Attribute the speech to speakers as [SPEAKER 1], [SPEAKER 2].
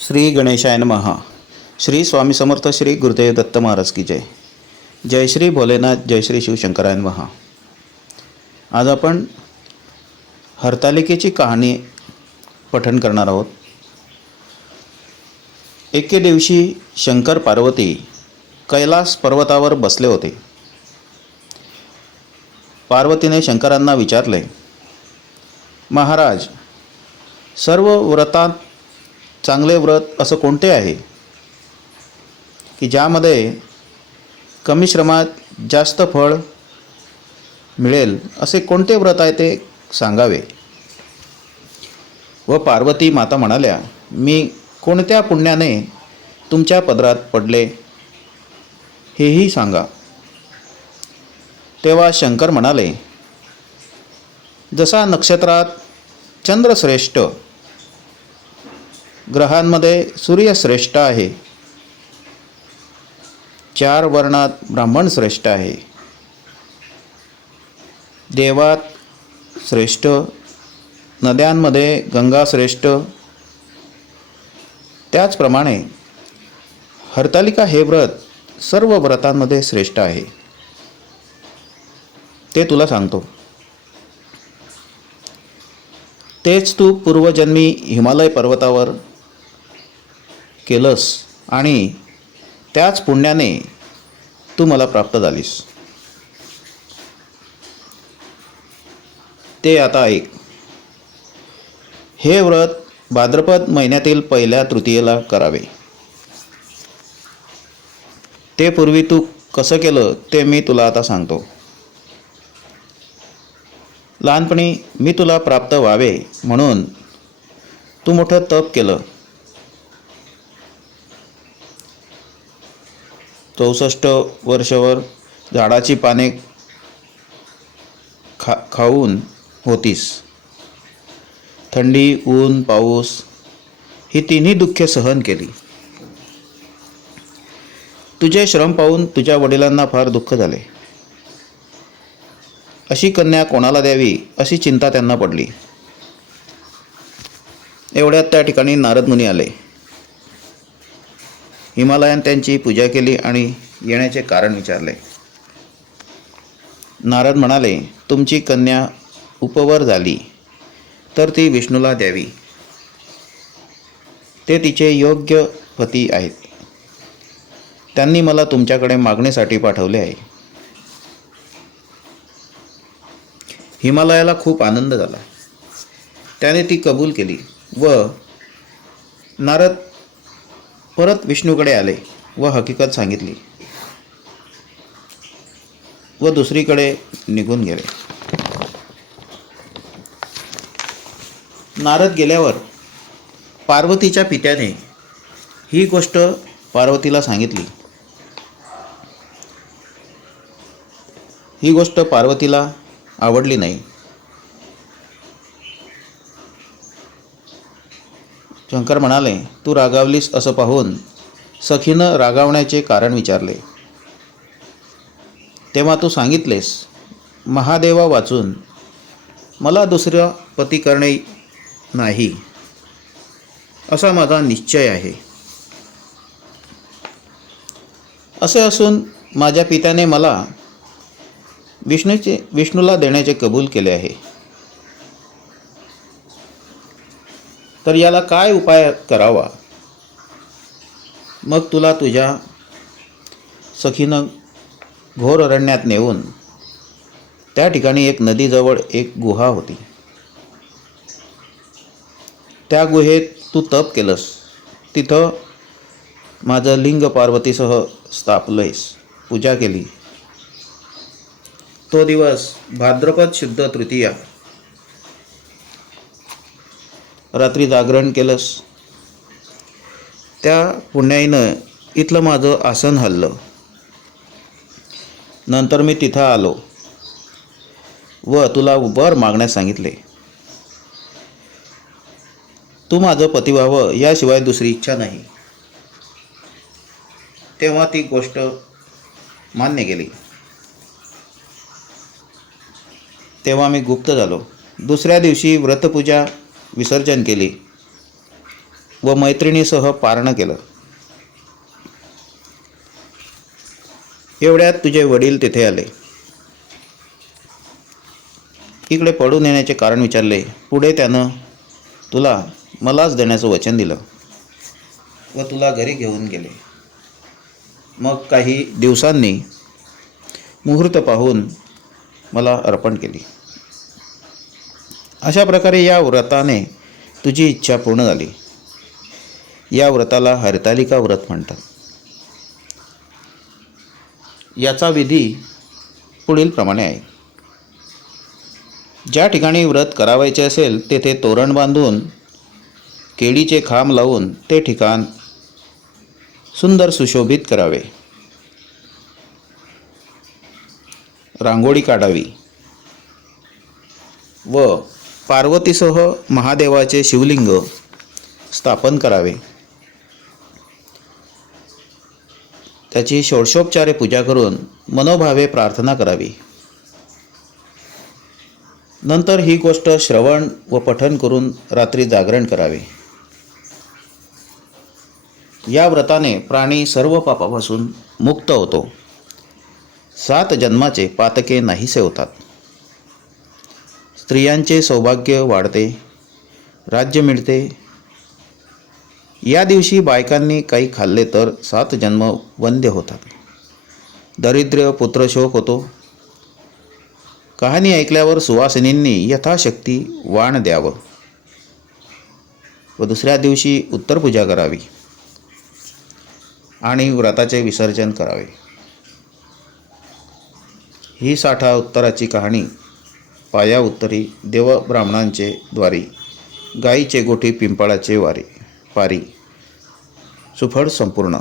[SPEAKER 1] श्री गणेशाय महा श्री स्वामी समर्थ श्री गुरुदेव दत्त महाराज की जय. जय श्री भोलेनाथ जय श्री शिवशंकराय महा आज आपण हरतालिकेची कहाणी पठण करणार आहोत. एके दिवशी शंकर पार्वती कैलास पर्वतावर बसले होते. पार्वतीने शंकरांना विचारले महाराज सर्व व्रतात चांगले व्रत असं कोणते आहे? की ज्यामध्ये कमी श्रमात जास्त फळ मिळेल असे कोणते व्रत आहे ते सांगावे? व पार्वती माता म्हणाल्या मी कोणत्या पुण्याने तुमच्या पदरात पडले? हेही सांगा. तेव्हा शंकर म्हणाले जसा नक्षत्रात चंद्रश्रेष्ठ ग्रहांमध्ये सूर्य श्रेष्ठ आहे. चार वर्णात ब्राह्मण श्रेष्ठ आहे. देवात श्रेष्ठ नद्यांमध्ये गंगा श्रेष्ठ. त्याचप्रमाणे हरतालिका हे व्रत सर्व व्रतांमध्ये श्रेष्ठ आहे. ते तुला सांगतो. तेच तू पूर्वजन्मी हिमालय पर्वतावर केलंस आणि त्याच पुण्याने तू मला प्राप्त झालीस. ते आता ऐक. हे व्रत भाद्रपद महिन्यातील पहिल्या तृतीयेला करावे. ते पूर्वी तू कसं केलं ते मी तुला आता सांगतो. लहानपणी मी तुला प्राप्त व्हावे म्हणून तू मोठं तप केलं. चौसष्ट वर्षावर झाडाची पाने खा खाऊन होतीस. थंडी ऊन पाऊस ही तिन्ही दुःखे सहन केली. तुझे श्रम पाहून तुझ्या वडिलांना फार दुःख झाले. अशी कन्या कोणाला द्यावी अशी चिंता त्यांना पडली. एवढ्यात त्या ठिकाणी नारद मुनी आले. हिमालयान त्यांची पूजा केली आणि येण्याचे कारण विचारले. नारद म्हणाले तुमची कन्या उपवर झाली तर ती विष्णूला द्यावी. ते तिचे योग्य पती आहेत. त्यांनी मला तुमच्याकडे मागणीसाठी पाठवले आहे. हिमालयाला खूप आनंद झाला. त्याने ती कबूल केली व नारद परत विष्णूकडे आले व हकीकत सांगितली. व दुसरीकडे निघून गेले. नारद गेल्यावर पार्वतीच्या पित्याने ही गोष्ट पार्वतीला सांगितली. ही गोष्ट पार्वतीला आवडली नाही. शंकर म्हणाले तू रागावलीस असं पाहून सखीनं रागावण्याचे कारण विचारले. तेव्हा तू सांगितलेस महादेवा वाचून मला दुसऱ्या पती करणे नाही. असा माझा निश्चय आहे. असे असून माझ्या पित्याने मला विष्णूचे विष्णूला देण्याचे कबूल केले आहे. तर याला काय उपाय करावा? मग तुला तुझ्या सखीनं घोर अरण्यात नेऊन त्या ठिकाणी एक नदीजवळ एक गुहा होती. त्या गुहेत तू तप केलंस. तिथं माझं लिंग पार्वतीसह स्थापलंयस. पूजा केली. तो दिवस भाद्रपद शुद्ध तृतीया. रात्री जागरण केलंस. त्या पुण्याईनं इथलं माझं आसन हल्लं. नंतर मी तिथं आलो. व तुला वर मागण्यास सांगितले. तू माझं पती व्हावं याशिवाय दुसरी इच्छा नाही. तेव्हा ती गोष्ट मान्य केली. तेव्हा मी गुप्त झालो. दुसऱ्या दिवशी व्रतपूजा विसर्जन केली व मैत्रिणीसह पारणं केलं. एवढ्यात तुझे वडील तिथे आले. इकडे पडून येण्याचे कारण विचारले. पुढे त्यानं तुला मलाच देण्याचं वचन दिलं व तुला घरी घेऊन गेले. मग काही दिवसांनी मुहूर्त पाहून मला अर्पण केली. अशा प्रकारे या व्रताने तुझी इच्छा पूर्ण झाली. या व्रताला हरतालिका व्रत म्हणतात. याचा विधी पुढील प्रमाणे आहे. ज्या ठिकाणी व्रत करावायचे असेल तेथे तोरण बांधून केळीचे खांब लावून ते ठिकाण सुंदर सुशोभित करावे. रांगोळी काढावी. व पार्वतीसह महादेवाचे शिवलिंग स्थापन करावे. त्याची षोडशोपचारे पूजा करून मनोभावे प्रार्थना करावी. नंतर ही गोष्ट श्रवण व पठन करून रात्री जागरण करावे. या व्रताने प्राणी सर्व पापापासून मुक्त होतो. सात जन्माचे पातके नाहीसे होतात. स्त्रियांचे सौभाग्य वाढते राज्य मिळते. या दिवशी बायकांनी काही खाल्ले तर सात जन्म वंद्य होतात. दरिद्र्य पुत्रशोक होतो. कहाणी ऐकल्यावर सुवासिनींनी यथाशक्ती वाण द्यावं व दुसऱ्या दिवशी उत्तर पूजा करावी आणि व्रताचे विसर्जन करावे. ही साठा उत्तराची कहाणी पाया उत्तरी देव ब्राह्मणांचे द्वारी गाईचे गोठी पिंपळाचे वारी पारी. सुफळ संपूर्ण.